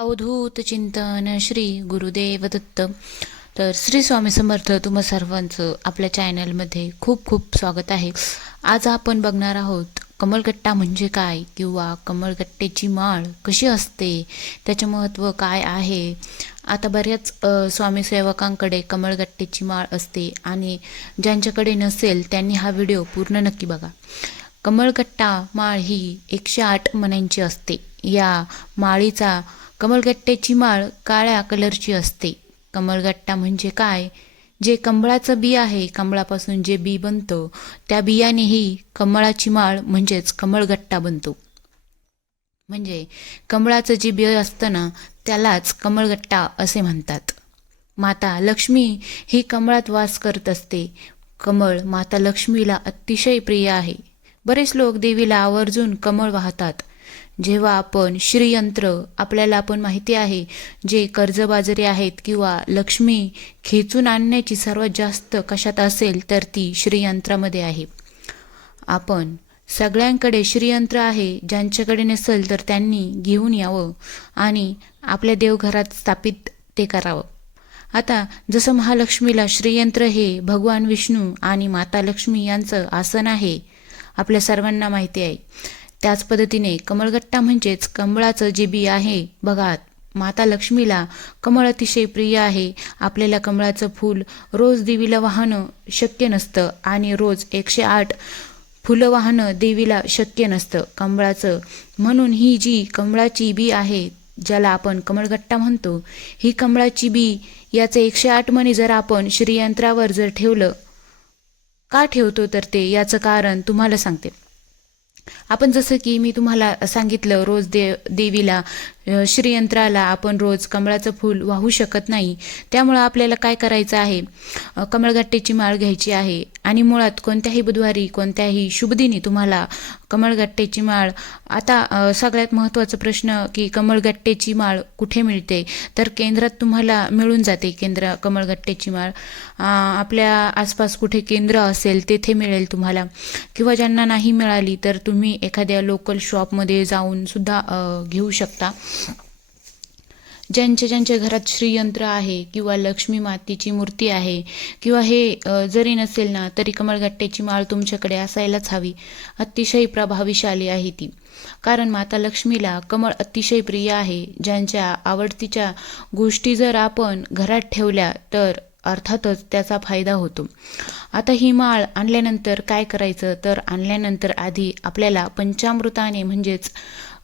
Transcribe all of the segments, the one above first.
अवधूत चिंतन श्री गुरुदेव दत्त तर श्री स्वामी समर्थ तुम्हा सर्वांचं आपल्या चॅनलमध्ये खूप खूप स्वागत आहे. आज आपण बघणार आहोत कमळगट्टा म्हणजे काय किंवा कमलगट्ट्याची माळ कशी असते त्याचे महत्त्व काय आहे? आता बऱ्याच स्वामीसेवकांकडे स्वामी सेवकांकडे कमळगट्ट्याची माळ असते आणि ज्यांच्याकडे नसेल त्यांनी हा व्हिडिओ पूर्ण नक्की बघा. कमळगट्टा माळ ही एकशे आठ मण्यांची असते. या माळीचा कमळगट्ट्याची माळ काळ्या कलरची असते. कमळगट्टा म्हणजे काय? जे कमळाचं बी आहे कमळापासून जे बी बनतं त्या बियानेही कमळाची माळ म्हणजेच कमळगट्टा बनतो. म्हणजे कमळाचं जे बी असतं ना त्यालाच कमळगट्टा असे म्हणतात. माता लक्ष्मी ही कमळात वास करत असते. कमळ माता लक्ष्मीला अतिशय प्रिय आहे. बरेच लोक देवीला आवर्जून कमळ वाहतात. जेव्हा आपण श्रीयंत्र आपल्याला आपण माहिती आहे जे कर्जबाजारी आहेत किंवा लक्ष्मी खेचून आणण्याची सर्वात जास्त कशात असेल तर ती श्रीयंत्रामध्ये आहे. आपण सगळ्यांकडे श्रीयंत्र आहे ज्यांच्याकडे नसेल तर त्यांनी घेऊन यावं आणि आपल्या देवघरात स्थापित ते करावं. आता जसं महालक्ष्मीला श्रीयंत्र हे भगवान विष्णू आणि माता लक्ष्मी यांचं आसन आहे आपल्या सर्वांना माहिती आहे. त्याच पद्धतीने कमळगट्टा म्हणजेच कमळाचं जे बी आहे बघा माता लक्ष्मीला कमळ अतिशय प्रिय आहे. आपल्याला कमळाचं फूल रोज देवीला वाहणं शक्य नसतं आणि रोज एकशे आठ फुलं वाहणं देवीला शक्य नसतं. कमळाचं म्हणून ही जी कमळाची बी आहे ज्याला आपण कमळगट्टा म्हणतो ही कमळाची बी याचं एकशे आठ मणी जर आपण श्रीयंत्रावर जर ठेवलं का ठेवतो तर ते? याचं कारण तुम्हाला सांगते. आपण जसं की मी तुम्हाला सांगितलं रोज दे देवीला श्रीयंत्राला आपण रोज कमळाचं फूल वाहू शकत नाही. त्यामुळं आपल्याला काय करायचं आहे? कमळगट्टेची कमळगट्ट्याची माळ घ्यायची आहे. आणि मुळात कोणत्याही बुधवारी कोणत्याही शुभदिनी तुम्हाला कमळगट्ट्याची माळ आता सगळ्यात महत्त्वाचा प्रश्न की कमळगट्ट्याची माळ कुठे मिळते? तर केंद्रात तुम्हाला मिळून जाते केंद्र कमळगट्ट्याची माळ. आपल्या आसपास कुठे केंद्र असेल तेथे मिळेल तुम्हाला. किंवा ज्यांना नाही मिळाली तर तुम्ही एखाद्या लोकल शॉपमध्ये जाऊन सुद्धा घेऊ शकता. ज्यांच्या ज्यांच्या घरात श्रीयंत्र आहे किंवा लक्ष्मी मातेची मूर्ती आहे किंवा हे जरी नसेल ना तरी कमळगट्ट्याची माळ तुमच्याकडे असायलाच हवी. अतिशय प्रभावीशाली आहे ती. कारण माता लक्ष्मीला कमळ अतिशय प्रिय आहे. ज्यांच्या आवडतीच्या गोष्टी जर आपण घरात ठेवल्या तर अर्थातच त्याचा फायदा होतो. आता ही माळ आणल्यानंतर काय करायचं? तर आणल्यानंतर आधी आपल्याला पंचामृताने म्हणजेच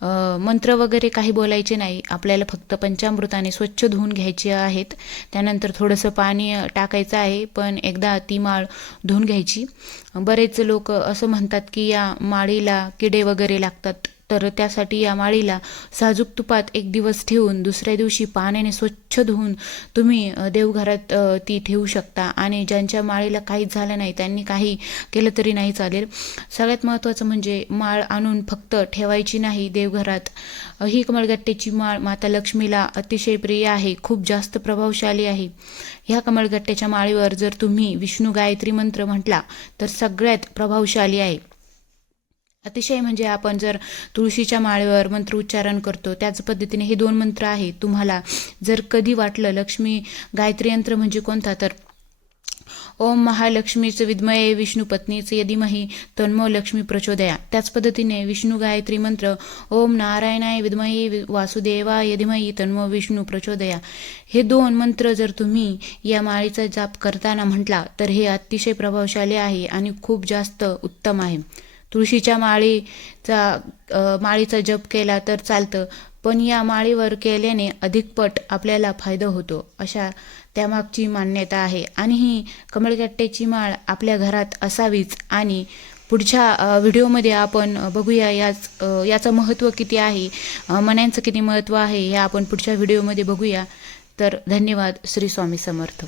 मंत्र वगैरे काही बोलायचे नाही. आपल्याला फक्त पंचामृताने स्वच्छ धुवून घ्यायचे आहेत. त्यानंतर थोडंसं पाणी टाकायचं आहे पण एकदा ती माळ धुवून घ्यायची. बरेच लोक असं म्हणतात की या माळीला किडे वगैरे लागतात. तर त्यासाठी या माळीला साजूक तुपात एक दिवस ठेवून दुसऱ्या दिवशी पाण्याने स्वच्छ धुवून तुम्ही देवघरात ती ठेवू शकता. आणि ज्यांच्या माळीला काहीच झालं नाही त्यांनी काही केलं तरी नाही चालेल. सगळ्यात महत्त्वाचं म्हणजे माळ आणून फक्त ठेवायची नाही देवघरात. ही कमळगट्ट्याची माळ माता लक्ष्मीला अतिशय प्रिय आहे खूप जास्त प्रभावशाली आहे. ह्या कमळगट्ट्याच्या माळीवर जर तुम्ही विष्णू गायत्री मंत्र म्हटला तर सगळ्यात प्रभावशाली आहे. अतिशय म्हणजे आपण जर तुळशीच्या माळेवर मंत्र उच्चारण करतो त्याच पद्धतीने हे दोन मंत्र आहेत. तुम्हाला जर कधी वाटलं लक्ष्मी गायत्री यंत्र म्हणजे कोणता तर ओम महालक्ष्मीचं विद्मये विष्णू पत्नीचं यदिमही तन्मो लक्ष्मी प्रचोदया. त्याच पद्धतीने विष्णू गायत्री मंत्र ओम नारायणाय विद्मये वासुदेवा यदिमयी तन्मो विष्णू प्रचोदया. हे दोन मंत्र जर तुम्ही या माळीचा जाप करताना म्हटला तर हे अतिशय प्रभावशाली आहे आणि खूप जास्त उत्तम आहे. तुळशीच्या माळीचा माळीचा जप केला तर चालतं. पण या माळीवर केल्याने अधिक पट आपल्याला फायदा होतो अशा त्यामागची मान्यता आहे. आणि ही कमळगट्ट्याची माळ आपल्या घरात असावीच. आणि पुढच्या व्हिडिओमध्ये आपण बघूया याच याचं महत्त्व किती आहे अ, मण्यांचं किती महत्त्व आहे हे आपण पुढच्या व्हिडिओमध्ये बघूया. तर धन्यवाद श्री स्वामी समर्थ.